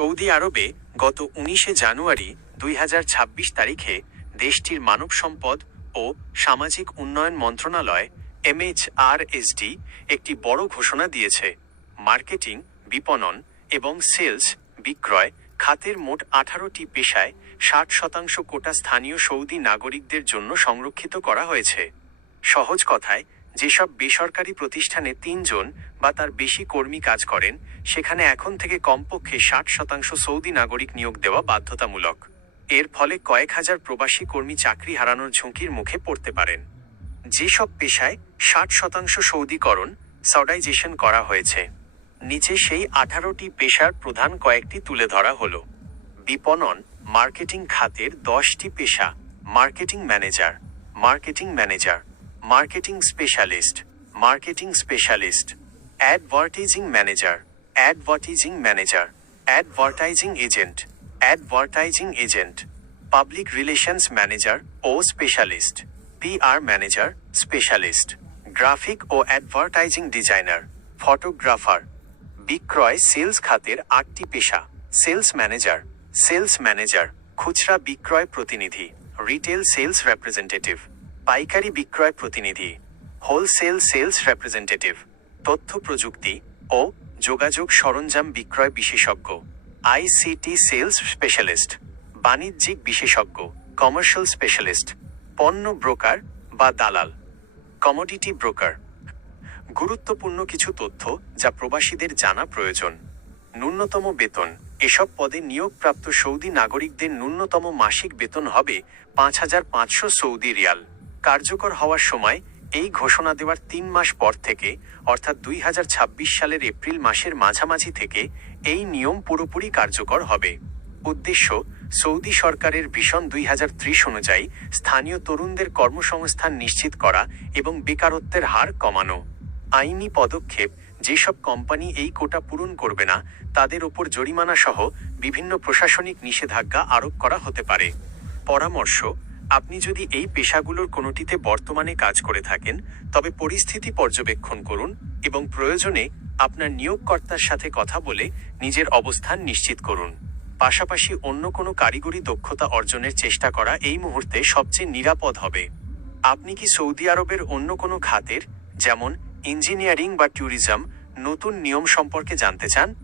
Saudi আরবে গত উনিশে জানুয়ারি দুই হাজার ছাব্বিশ তারিখে দেশটির মানব সম্পদ ও সামাজিক উন্নয়ন মন্ত্রণালয় এমএইচআরএসডি একটি বড় ঘোষণা দিয়েছে। মার্কেটিং, বিপণন এবং সেলস বিক্রয় খাতের মোট আঠারোটি পেশায় ষাট শতাংশ কোটা স্থানীয় সৌদি নাগরিকদের জন্য সংরক্ষিত করা হয়েছে। সহজ কথায় যেসব বেসরকারি প্রতিষ্ঠানে তিনজন বা তার বেশি কর্মী কাজ করেন, সেখানে এখন থেকে কমপক্ষে ষাট শতাংশ সৌদি নাগরিক নিয়োগ দেওয়া বাধ্যতামূলক। এর ফলে কয়েক হাজার প্রবাসী কর্মী চাকরি হারানোর ঝুঁকির মুখে পড়তে পারেন। যেসব পেশায় ষাট শতাংশ সৌদিকরণ সাউডাইজেশন করা হয়েছে। নিচে সেই আঠারোটি পেশার প্রধান কয়েকটি তুলে ধরা হল। বিপণন, মার্কেটিং খাতের দশটি পেশা, marketing manager marketing manager. Marketing specialist marketing specialist advertising manager advertising manager advertising agent advertising agent public relations manager ও specialist PR manager specialist graphic ও অ্যাডভার্টাইজিং ডিজাইনার ফটোগ্রাফার বিক্রয় সেলস খাতের আটটি পেশা সেলস ম্যানেজার সেলস ম্যানেজার খুচরা বিক্রয় প্রতিনিধি retail sales representative পাইকারি বিক্রয় প্রতিনিধি হোলসেল সেলস রেপ্রেজেন্টেটিভ তথ্য প্রযুক্তি ও যোগাযোগ সরঞ্জাম বিক্রয় বিশেষজ্ঞ আইসিটি সেলস স্পেশালিস্ট বাণিজ্যিক বিশেষজ্ঞ কমার্শিয়াল স্পেশালিস্ট পণ্য ব্রোকার বা দালাল কমোডিটি ব্রোকার গুরুত্বপূর্ণ কিছু তথ্য যা প্রবাসীদের জানা প্রয়োজন। ন্যূনতম বেতন। এসব পদে নিয়োগপ্রাপ্ত সৌদি নাগরিকদের ন্যূনতম মাসিক বেতন হবে পাঁচ হাজার পাঁচশো সৌদি রিয়াল। কার্যকর হওয়ার সময় এই ঘোষণা দেওয়ার তিন মাস পর থেকে, অর্থাৎ দুই হাজার ছাব্বিশ সালের এপ্রিল মাসের মাঝামাঝি থেকে এই নিয়ম পুরোপুরি কার্যকর হবে। উদ্দেশ্য, সৌদি সরকারের ভীষণ দুই অনুযায়ী স্থানীয় তরুণদের কর্মসংস্থান নিশ্চিত করা এবং বেকারত্বের হার কমানো। আইনি পদক্ষেপ, যেসব কোম্পানি এই কোটা পূরণ করবে না, তাদের ওপর জরিমানা সহ বিভিন্ন প্রশাসনিক নিষেধাজ্ঞা আরোপ করা হতে পারে। পরামর্শ আপনি যদি এই পেশাগুলোর কোনোটিতে বর্তমানে কাজ করে থাকেন, তবে পরিস্থিতি পর্যবেক্ষণ করুন এবং প্রয়োজনে আপনার নিয়োগকর্তার সাথে কথা বলে নিজের অবস্থান নিশ্চিত করুন। পাশাপাশি অন্য কোনো কারিগরি দক্ষতা অর্জনের চেষ্টা করা এই মুহূর্তে সবচেয়ে নিরাপদ হবে। আপনি কি সৌদি আরবের অন্য কোনো খাতের, যেমন ইঞ্জিনিয়ারিং বা ট্যুরিজম, নতুন নিয়ম সম্পর্কে জানতে চান?